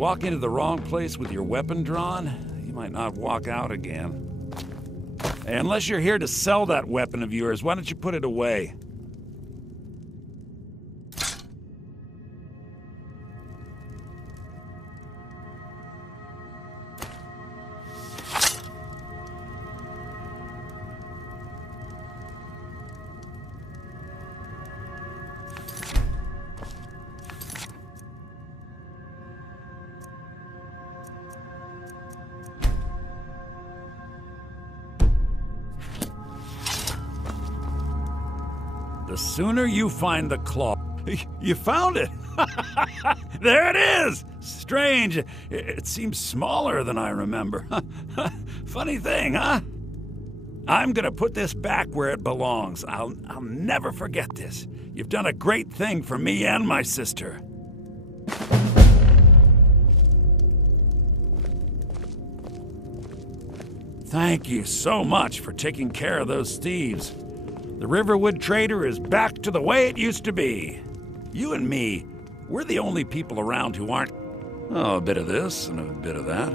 walk into the wrong place with your weapon drawn, you might not walk out again. Hey, unless you're here to sell that weapon of yours, why don't you put it away? The sooner you find the claw... You found it! There it is! Strange. It seems smaller than I remember. Funny thing, huh? I'm gonna put this back where it belongs. I'll never forget this. You've done a great thing for me and my sister. Thank you so much for taking care of those thieves. The Riverwood Trader is back to the way it used to be. You and me, we're the only people around who aren't... Oh, a bit of this and a bit of that.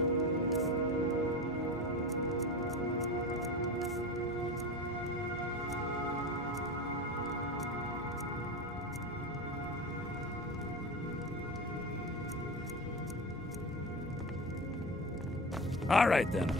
All right, then.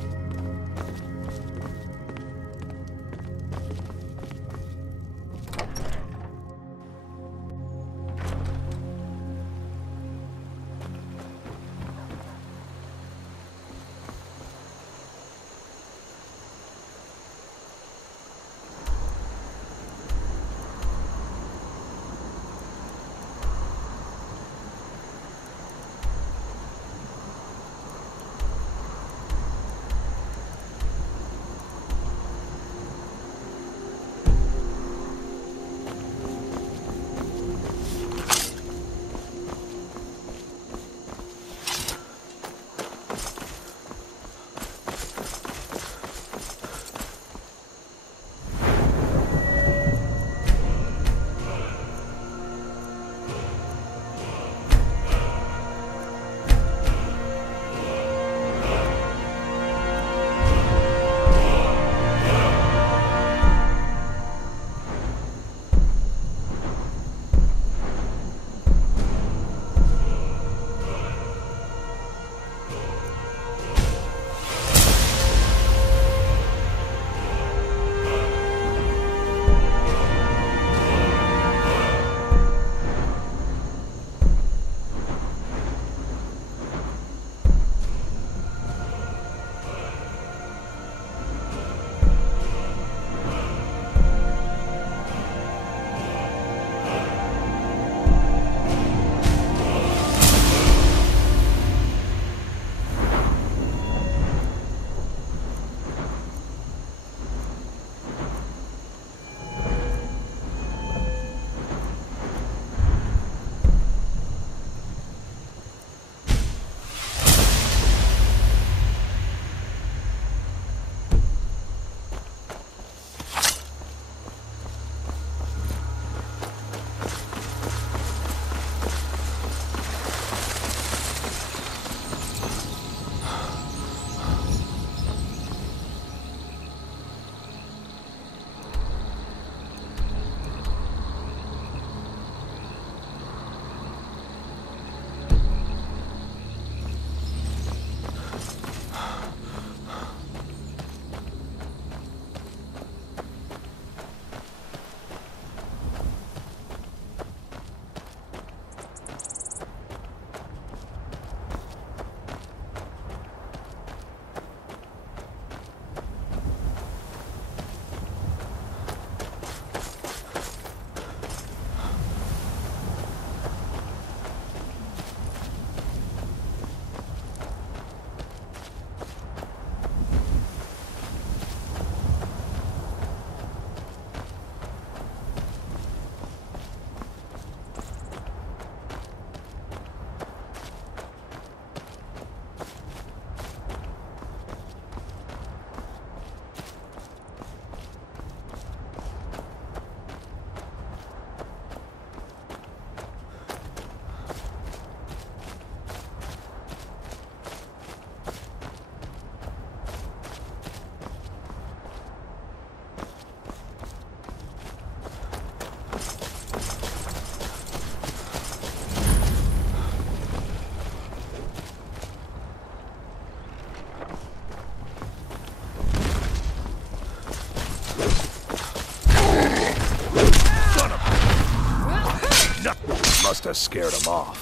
must have scared him off.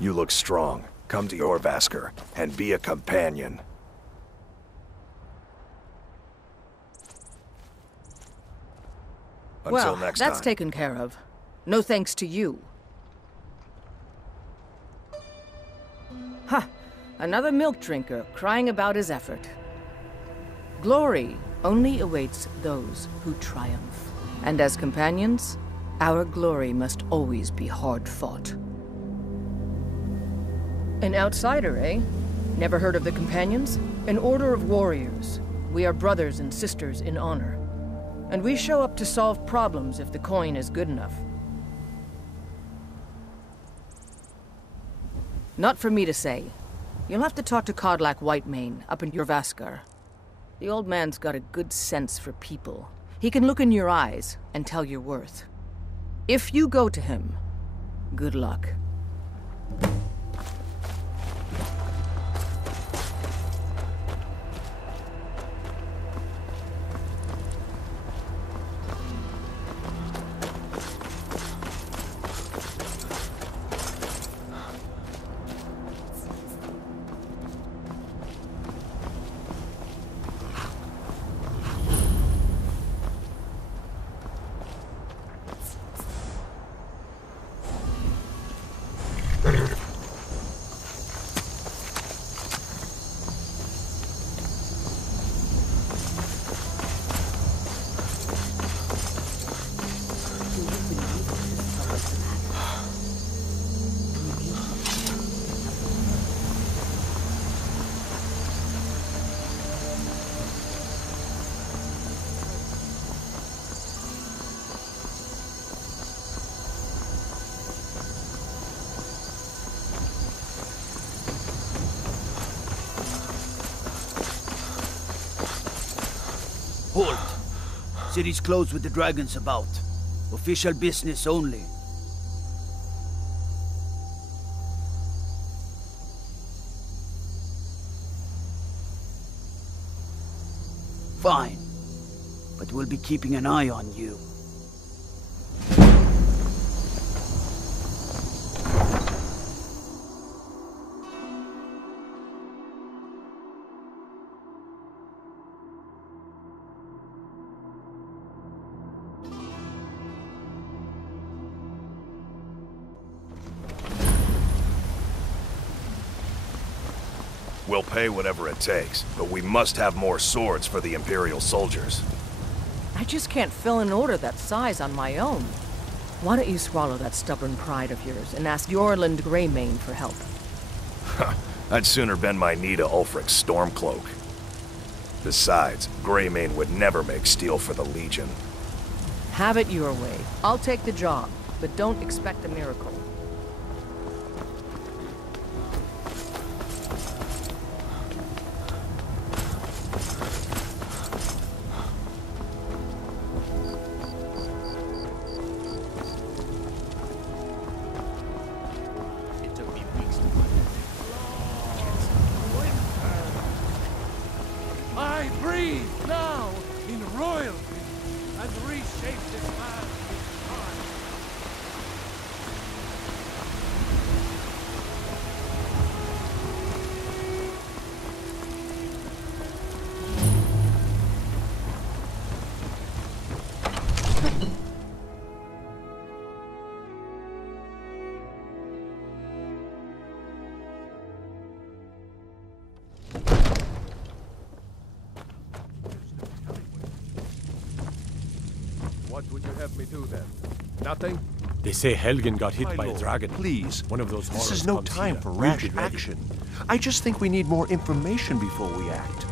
You look strong. Come to Jorrvaskr and be a companion. Until next time. That's taken care of. No thanks to you. Ha! Another milk drinker crying about his effort. Glory only awaits those who triumph. And as companions, our glory must always be hard-fought. An outsider, eh? Never heard of the Companions? An order of warriors. We are brothers and sisters in honor. And we show up to solve problems if the coin is good enough. Not for me to say. You'll have to talk to Kodlak Whitemane up in Jorrvaskr. The old man's got a good sense for people. He can look in your eyes and tell your worth. If you go to him, good luck. Halt! City's closed with the dragons about. Official business only. Fine. But we'll be keeping an eye on you. We'll pay whatever it takes, but we must have more swords for the Imperial soldiers. I just can't fill an order that size on my own. Why don't you swallow that stubborn pride of yours and ask Yorland Greymane for help? I'd sooner bend my knee to Ulfric's Stormcloak. Besides, Greymane would never make steel for the Legion. Have it your way. I'll take the job, but don't expect a miracle. I breathe now in royalty and reshape this land with time. What would you have me do then? Nothing? They say Helgen got hit My by a lord, dragon. please. One of those This horrors is no comes time here. for We'll rash be ready. action. I just think we need more information before we act.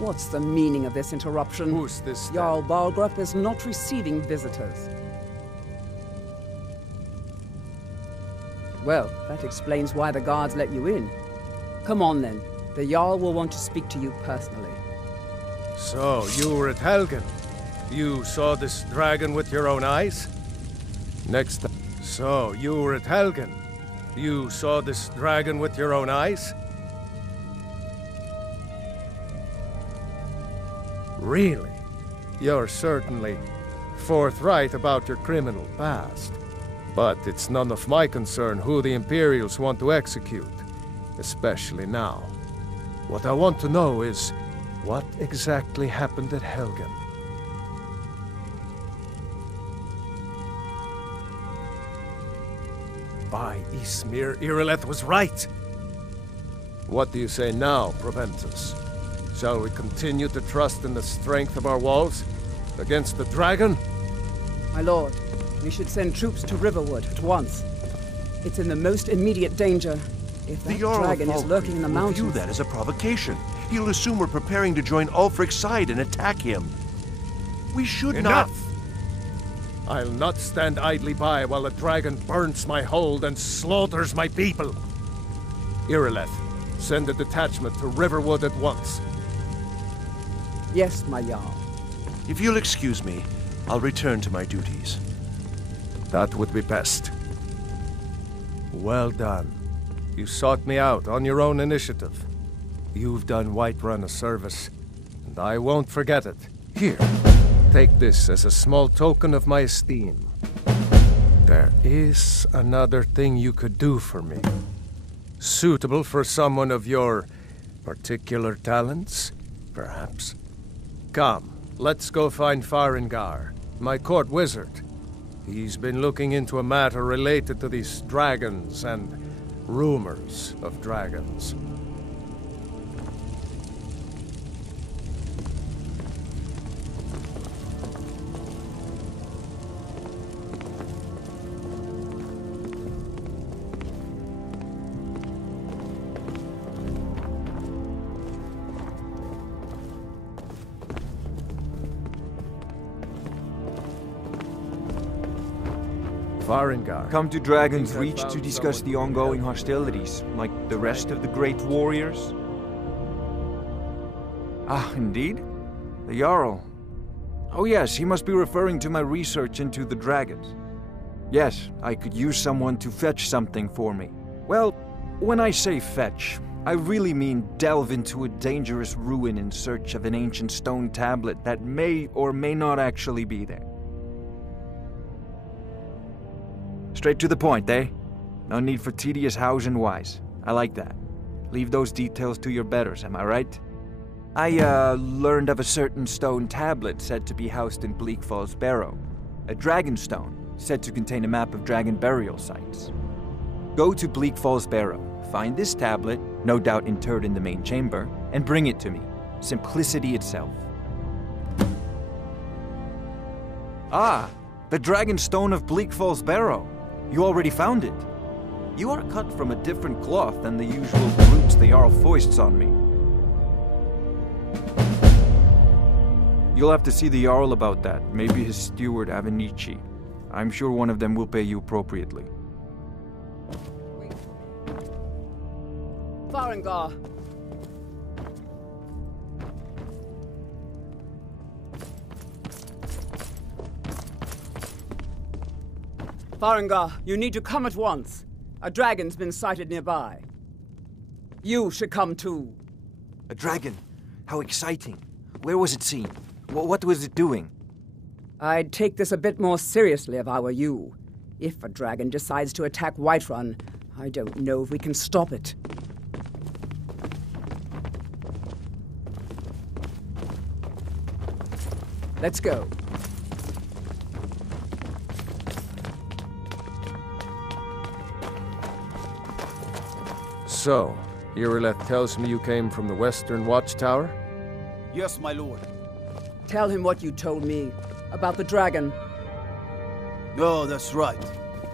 What's the meaning of this interruption? Who's this then? Jarl Balgrup is not receiving visitors. Well, that explains why the guards let you in. Come on then. The Jarl will want to speak to you personally. So, you were at Helgen. You saw this dragon with your own eyes? Next time. So, you were at Helgen. You saw this dragon with your own eyes? Really? You're certainly forthright about your criminal past. But it's none of my concern who the Imperials want to execute, especially now. What I want to know is, what exactly happened at Helgen? By Ysmir, Irileth was right! What do you say now, Proventus? Shall we continue to trust in the strength of our walls? Against the dragon? My lord, we should send troops to Riverwood at once. It's in the most immediate danger. If that The Jarl dragon of is lurking in the Valkyrie will mountains... view that as a provocation. He'll assume we're preparing to join Ulfric's side and attack him. We should Enough! not... I'll not stand idly by while the dragon burns my hold and slaughters my people. Irileth, send a detachment to Riverwood at once. Yes, my Jarl. If you'll excuse me, I'll return to my duties. That would be best. Well done. You sought me out on your own initiative. You've done Whiterun a service, and I won't forget it. Here, take this as a small token of my esteem. There is another thing you could do for me. Suitable for someone of your particular talents, perhaps. Come, let's go find Farengar, my court wizard. He's been looking into a matter related to these dragons and rumors of dragons. Farengar. Come to Dragon's Reach to discuss the ongoing hostilities, like the rest of the great warriors? Ah, indeed? The Jarl. Oh yes, he must be referring to my research into the dragons. Yes, I could use someone to fetch something for me. Well, when I say fetch, I really mean delve into a dangerous ruin in search of an ancient stone tablet that may or may not actually be there. Straight to the point, eh? No need for tedious hows and whys. I like that. Leave those details to your betters, am I right? I, learned of a certain stone tablet said to be housed in Bleak Falls Barrow. A dragon stone, said to contain a map of dragon burial sites. Go to Bleak Falls Barrow, find this tablet, no doubt interred in the main chamber, and bring it to me. Simplicity itself. Ah, the dragon stone of Bleak Falls Barrow. You already found it. You are cut from a different cloth than the usual brutes the Jarl foists on me. You'll have to see the Jarl about that, maybe his steward Avenici. I'm sure one of them will pay you appropriately. Farengar! Farengar, you need to come at once. A dragon's been sighted nearby. You should come too. A dragon? How exciting. Where was it seen? What was it doing? I'd take this a bit more seriously if I were you. If a dragon decides to attack Whiterun, I don't know if we can stop it. Let's go. So, Irileth tells me you came from the Western Watchtower? Yes, my lord. Tell him what you told me about the dragon. Oh, that's right.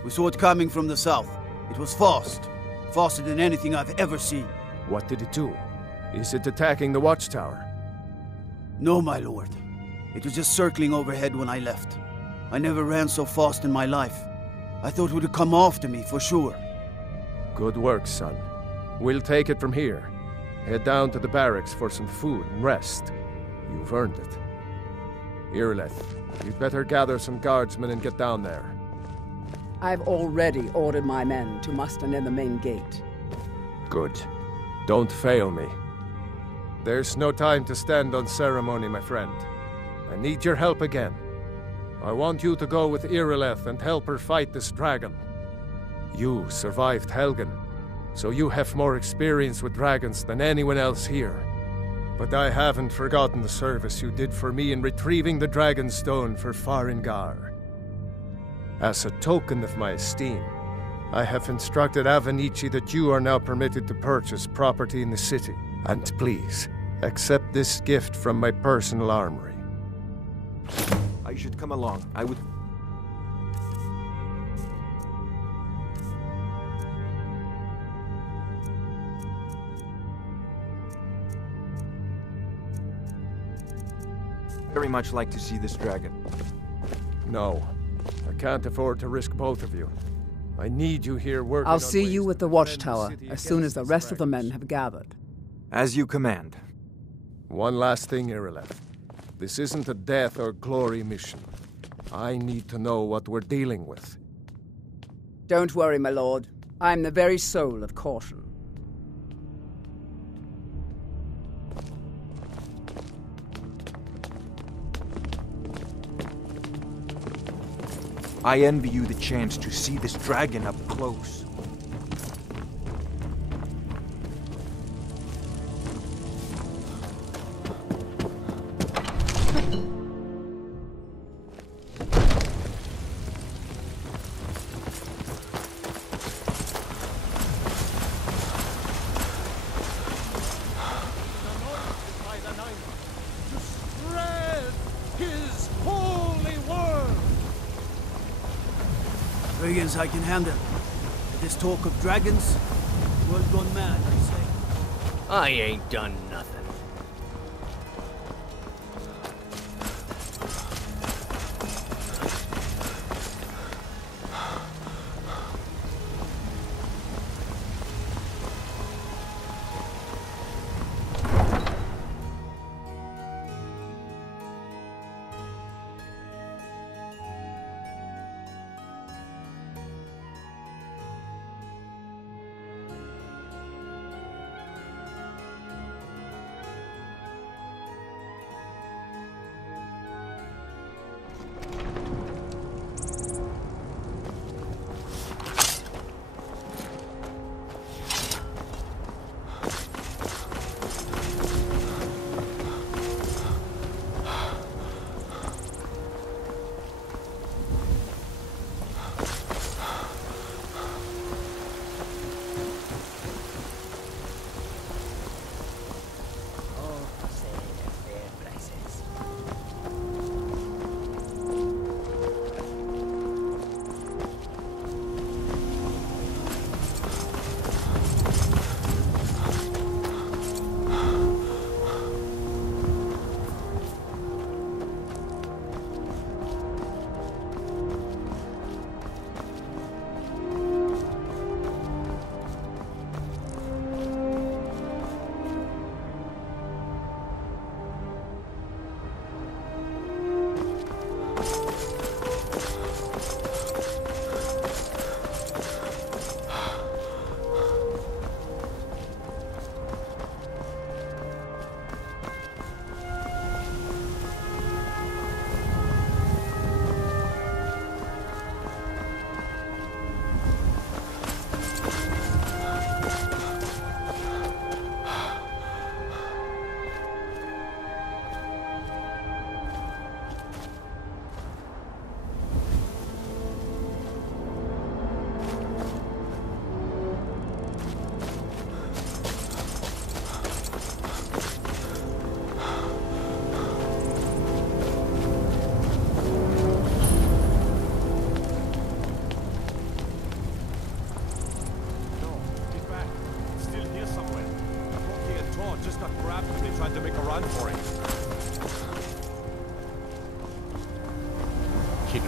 We saw it coming from the south. It was fast. Faster than anything I've ever seen. What did it do? Is it attacking the Watchtower? No, my lord. It was just circling overhead when I left. I never ran so fast in my life. I thought it would come after me, for sure. Good work, son. We'll take it from here. Head down to the barracks for some food and rest. You've earned it. Irileth, you'd better gather some guardsmen and get down there. I've already ordered my men to muster near the main gate. Good. Don't fail me. There's no time to stand on ceremony, my friend. I need your help again. I want you to go with Irileth and help her fight this dragon. You survived Helgen, so you have more experience with dragons than anyone else here. But I haven't forgotten the service you did for me in retrieving the Dragon Stone for Farengar. As a token of my esteem, I have instructed Avenici that you are now permitted to purchase property in the city. And please, accept this gift from my personal armory. You should come along. I would... very much like to see this dragon. No. I can't afford to risk both of you. I need you here working I'll on see ways you to at the defend watchtower city as soon as against the this rest of the dragon. men have gathered. As you command. One last thing, Irileth. This isn't a death or glory mission. I need to know what we're dealing with. Don't worry, my lord. I'm the very soul of caution. I envy you the chance to see this dragon up close. Brigands I can handle. But this talk of dragons, world gone mad, I say. I ain't done nothing.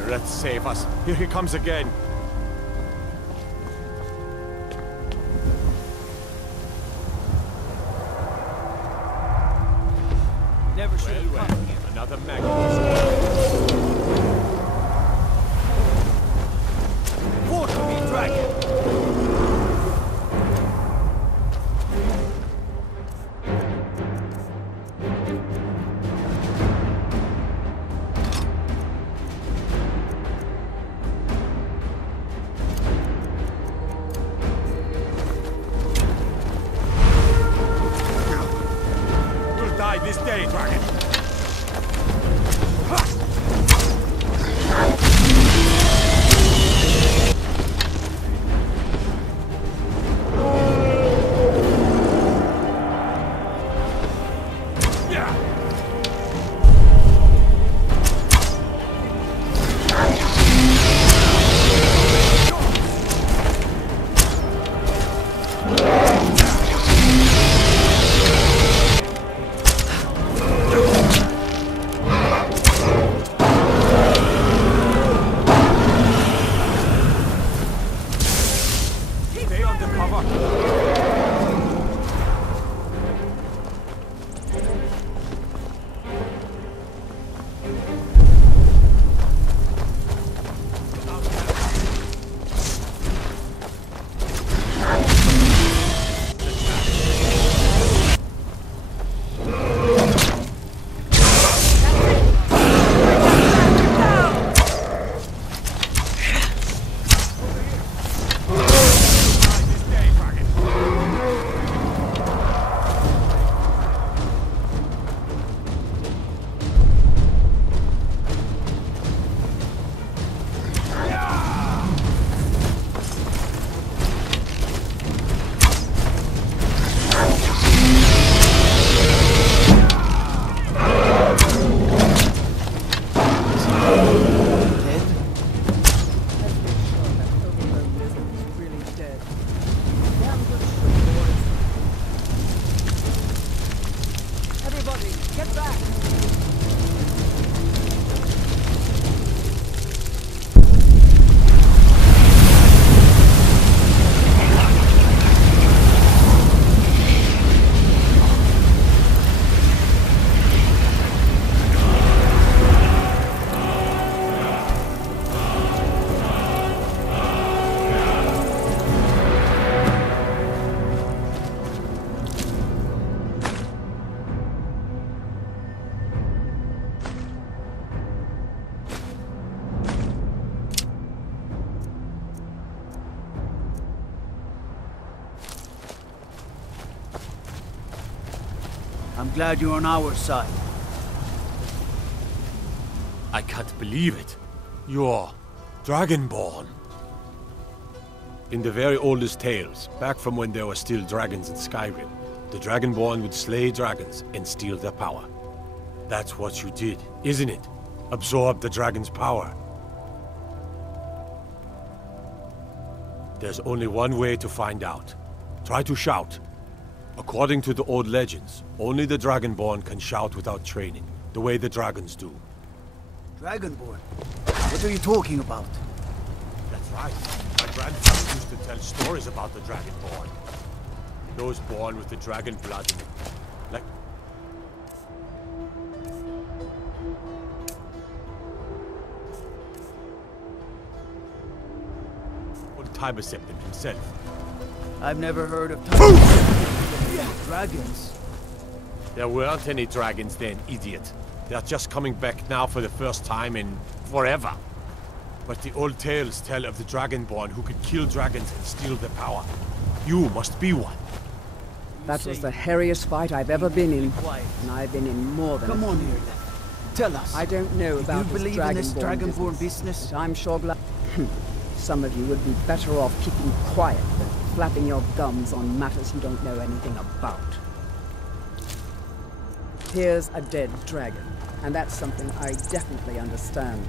Let's save us. Here he comes again. Never should have Well, come. another magnet. Fought to be dragon. this day, dragon! I'm glad you're on our side. I can't believe it. You're Dragonborn. In the very oldest tales, back from when there were still dragons in Skyrim, the Dragonborn would slay dragons and steal their power. That's what you did, isn't it? Absorb the dragon's power. There's only one way to find out. Try to shout. According to the old legends, only the Dragonborn can shout without training, the way the dragons do. Dragonborn? What are you talking about? That's right. My grandfather used to tell stories about the Dragonborn. Those born with the dragon blood in them. Like... Old Tiber Septim himself. I've never heard of dragons. There weren't any dragons then, idiot. They're just coming back now for the first time in forever. But the old tales tell of the Dragonborn who could kill dragons and steal their power. You must be one. That was the hairiest fight I've ever been in. And I've been in more than Come a on few. here, tell us. I don't know about you believe in this Dragonborn business? But I'm sure glad... Some of you would be better off keeping quiet than flapping your gums on matters you don't know anything about. Here's a dead dragon, and that's something I definitely understand.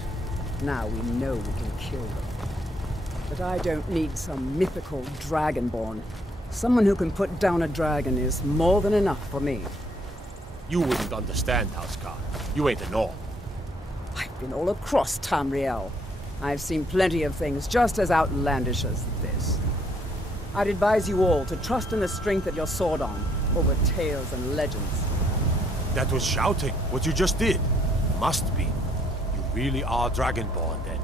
Now we know we can kill them. But I don't need some mythical Dragonborn. Someone who can put down a dragon is more than enough for me. You wouldn't understand, Housecar. You ain't a Norm. I've been all across Tamriel. I've seen plenty of things just as outlandish as this. I'd advise you all to trust in the strength of your sword arm over tales and legends. That was shouting, what you just did. Must be. You really are Dragonborn, then.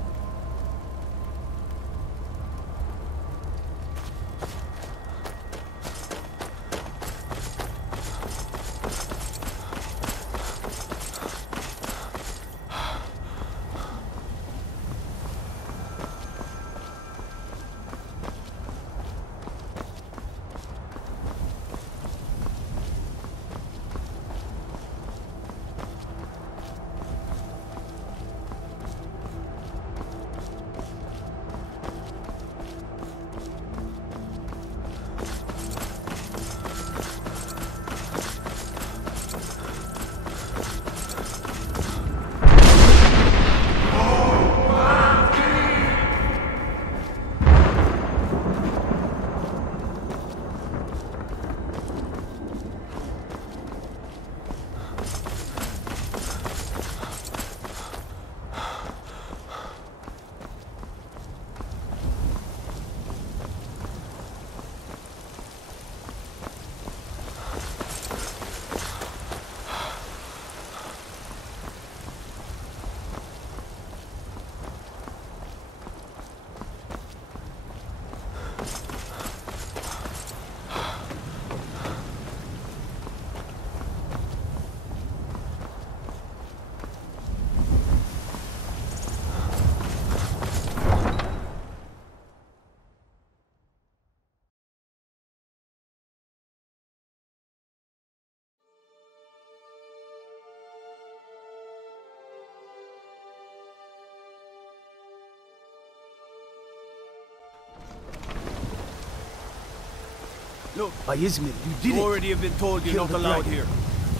Look, Ismail, you did it. already have been told you're not allowed here.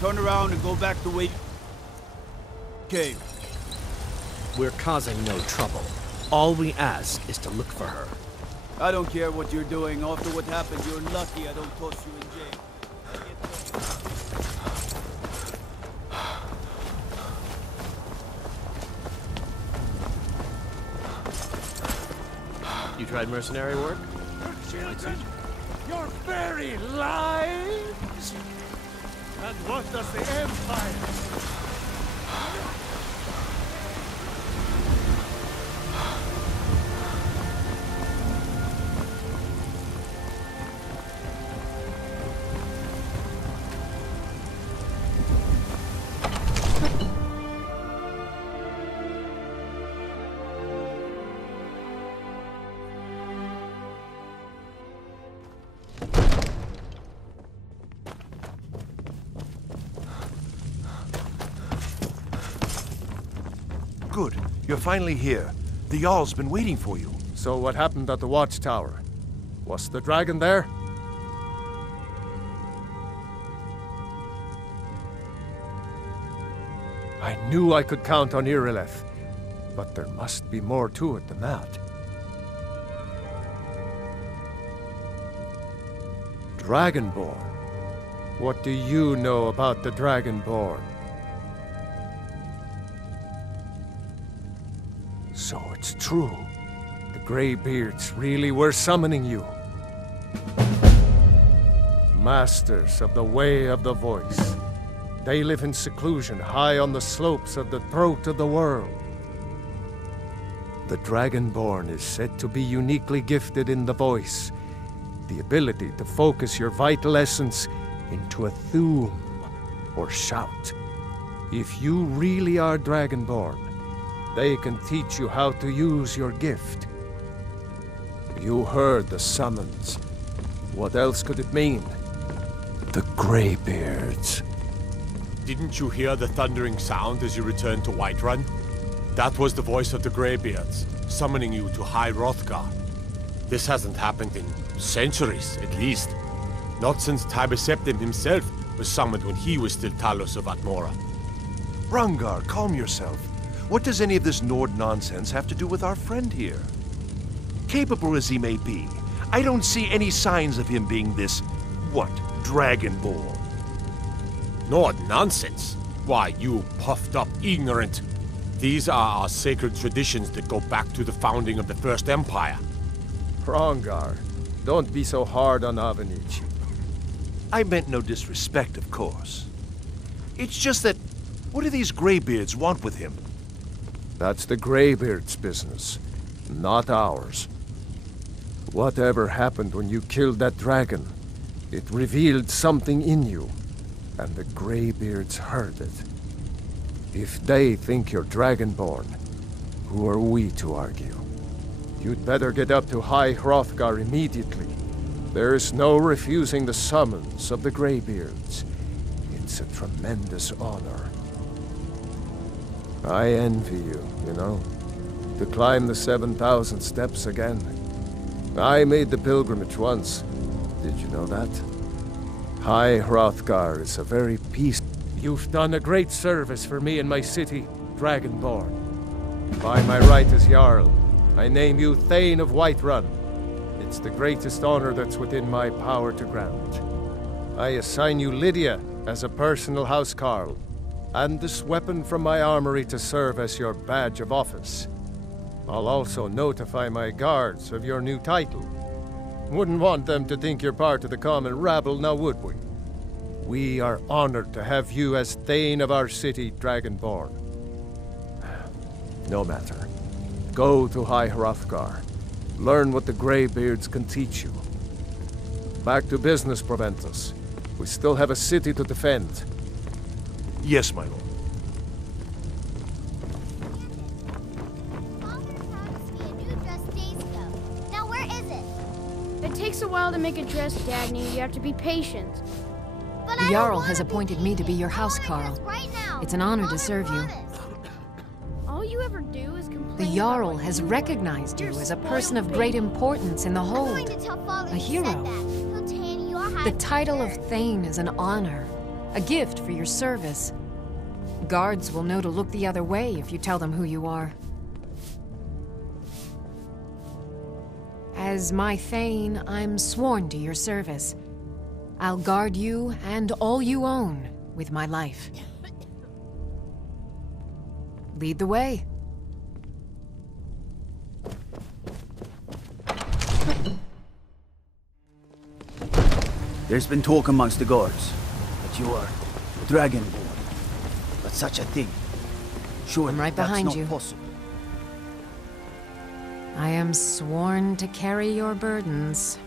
Turn around and go back the way... Cave. We're causing no trouble. All we ask is to look for her. I don't care what you're doing. After what happened, you're lucky I don't toss you in jail. You tried mercenary work? Children, your very lives? And what does the Empire... Good. You're finally here. The Jarl's been waiting for you. So what happened at the watchtower? Was the dragon there? I knew I could count on Irileth, but there must be more to it than that. Dragonborn? What do you know about the Dragonborn? So it's true. The Greybeards really were summoning you. Masters of the Way of the Voice. They live in seclusion high on the slopes of the throat of the world. The Dragonborn is said to be uniquely gifted in the voice, the ability to focus your vital essence into a thum, or shout. If you really are Dragonborn, they can teach you how to use your gift. You heard the summons. What else could it mean? The Greybeards. Didn't you hear the thundering sound as you returned to Whiterun? That was the voice of the Greybeards, summoning you to High Hrothgar. This hasn't happened in centuries, at least. Not since Tibeseptim himself was summoned when he was still Talos of Atmora. Rangar, calm yourself. What does any of this Nord nonsense have to do with our friend here? Capable as he may be, I don't see any signs of him being this, Dragonborn. Nord nonsense? Why, you puffed up ignorant. These are our sacred traditions that go back to the founding of the First Empire. Rangar, don't be so hard on Avenici. I meant no disrespect, of course. It's just that, what do these Greybeards want with him? That's the Greybeards' business, not ours. Whatever happened when you killed that dragon, it revealed something in you, and the Greybeards heard it. If they think you're Dragonborn, who are we to argue? You'd better get up to High Hrothgar immediately. There's no refusing the summons of the Greybeards. It's a tremendous honor. I envy you, you know, to climb the 7,000 steps again. I made the pilgrimage once. Did you know that? High Hrothgar is a very peaceful... You've done a great service for me and my city, Dragonborn. By my right as Jarl, I name you Thane of Whiterun. It's the greatest honor that's within my power to grant. I assign you Lydia as a personal housecarl, and this weapon from my armory to serve as your badge of office. I'll also notify my guards of your new title. Wouldn't want them to think you're part of the common rabble, now would we? We are honored to have you as Thane of our city, Dragonborn. No matter. Go to High Hrothgar. Learn what the Greybeards can teach you. Back to business, Proventus. We still have a city to defend. Yes, my lord. Now where is it? It takes a while to make a dress, Dagny. You have to be patient. The Jarl has appointed me to be your housecarl. It's an honor to serve you. All you ever do is complain. The Jarl has recognized you as a person of great importance in the hold. A hero. He'll tan your The title of Thane is an honor, a gift for your service. Guards will know to look the other way if you tell them who you are. As my Thane, I'm sworn to your service. I'll guard you and all you own with my life. Lead the way. There's been talk amongst the guards that you are Dragonborn. But such a thing, sure, I'm right that's behind not you. possible. I am sworn to carry your burdens.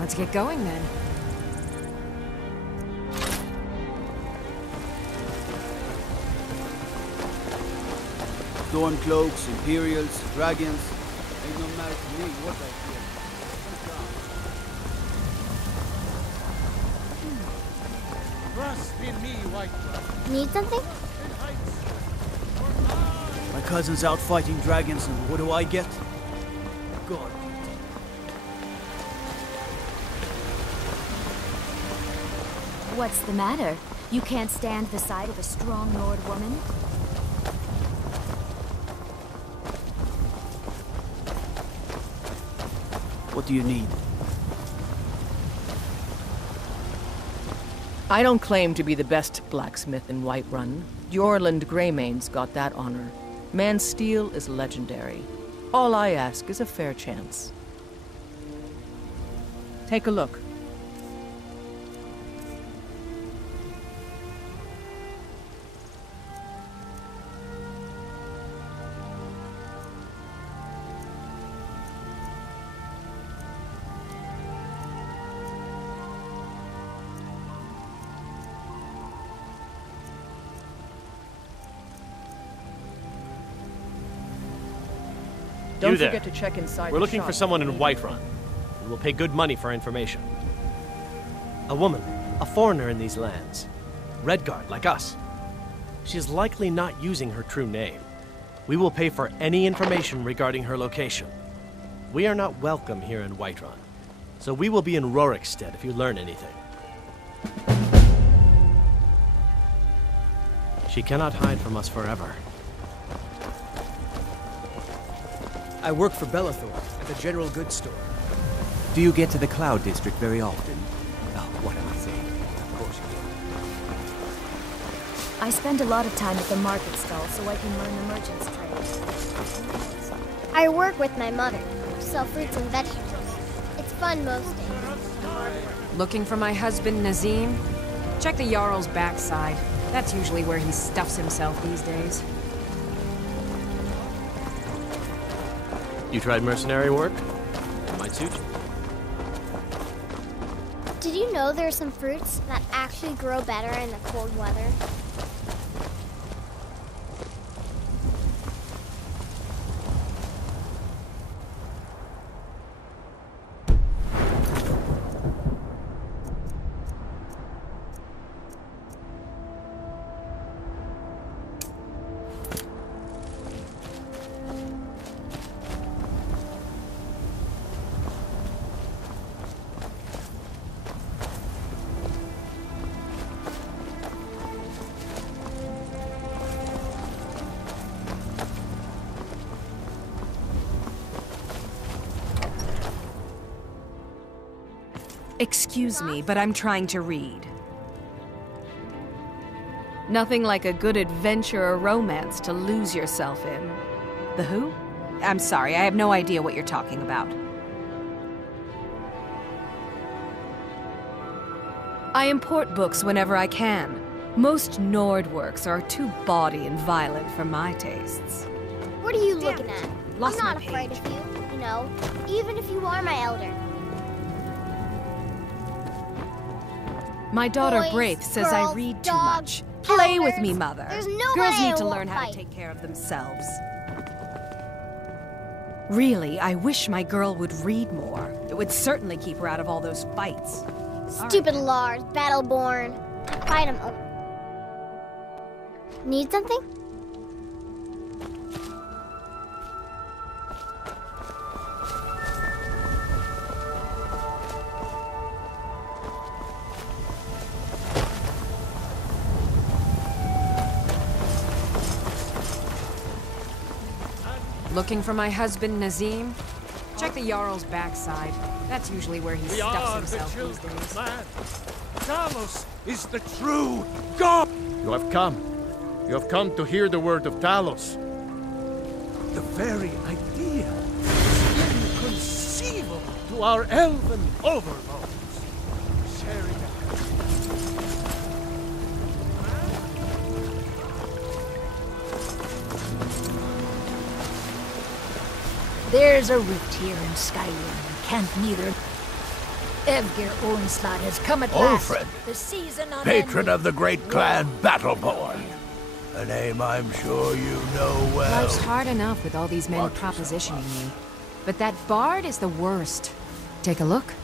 Let's get going then. Stormcloaks, Imperials, Dragons. Ain't no matter to me what I Trust in me, White Blood. Need something? feel. My cousin's out fighting dragons, and what do I get? God. What's the matter? You can't stand the sight of a strong Nord woman? What do you need? I don't claim to be the best blacksmith in Whiterun. Jorland Greymane's got that honor. Man's steel is legendary. All I ask is a fair chance. Take a look. Don't You there. forget to check inside. We're the looking shop. for someone in Whiterun. We will pay good money for information. A woman, a foreigner in these lands. Redguard, like us. She is likely not using her true name. We will pay for any information regarding her location. We are not welcome here in Whiterun, so we will be in Rorikstead if you learn anything. She cannot hide from us forever. I work for Bellathor at the General Goods Store. Do you get to the Cloud District very often? Oh, what am I saying? Of course you do. I spend a lot of time at the market stall so I can learn the merchant's trade. I work with my mother. Sell fruits and vegetables. It's fun most days. Looking for my husband, Nazim? Check the Jarl's backside. That's usually where he stuffs himself these days. You tried mercenary work? It might suit you. Did you know there are some fruits that actually grow better in the cold weather? Excuse me, but I'm trying to read. Nothing like a good adventure or romance to lose yourself in. The who? I'm sorry, I have no idea what you're talking about. I import books whenever I can. Most Nord works are too bawdy and violent for my tastes. What are you looking at? Lost I'm my not afraid of you know, even if you are my elder. My daughter Boys, Braith says girls, I read too dogs, much. Play with me, elders. Mother. There's nobody Girls need I to won't learn how to fight. take care of themselves. Really, I wish my girl would read more. It would certainly keep her out of all those fights. Stupid Lars, Battleborn. Fight him. Oh. Need something? Looking for my husband, Nazim? Check the Jarl's backside. That's usually where he stuffs himself these days. Talos is the true God! You have come. You have come to hear the word of Talos. The very idea is inconceivable to our elven overlords. Sharing There's a rift here in Skyrim. Can't neither. Evgir Onslaught has come at last. Ulfred, The season on patron of the great clan Battleborn. A name I'm sure you know well. Life's hard enough with all these men propositioning me. But that bard is the worst. Take a look.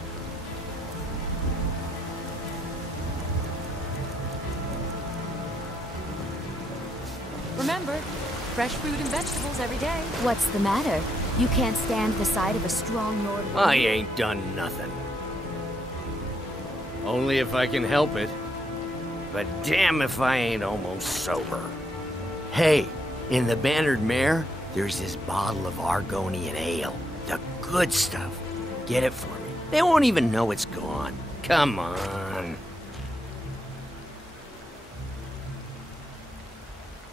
Remember, fresh fruit and vegetables every day. What's the matter? You can't stand the sight of a strong Nord woman? I ain't done nothing. Only if I can help it. But damn if I ain't almost sober. Hey, in the Bannered Mare, there's this bottle of Argonian ale. The good stuff. Get it for me. They won't even know it's gone. Come on.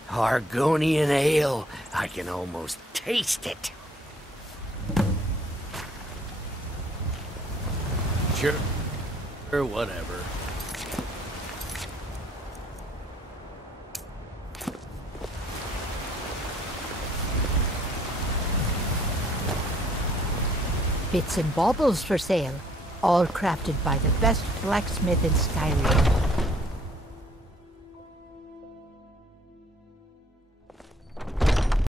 Argonian ale. I can almost taste it. Sure. Or whatever. Bits and baubles for sale, all crafted by the best blacksmith in Skyrim.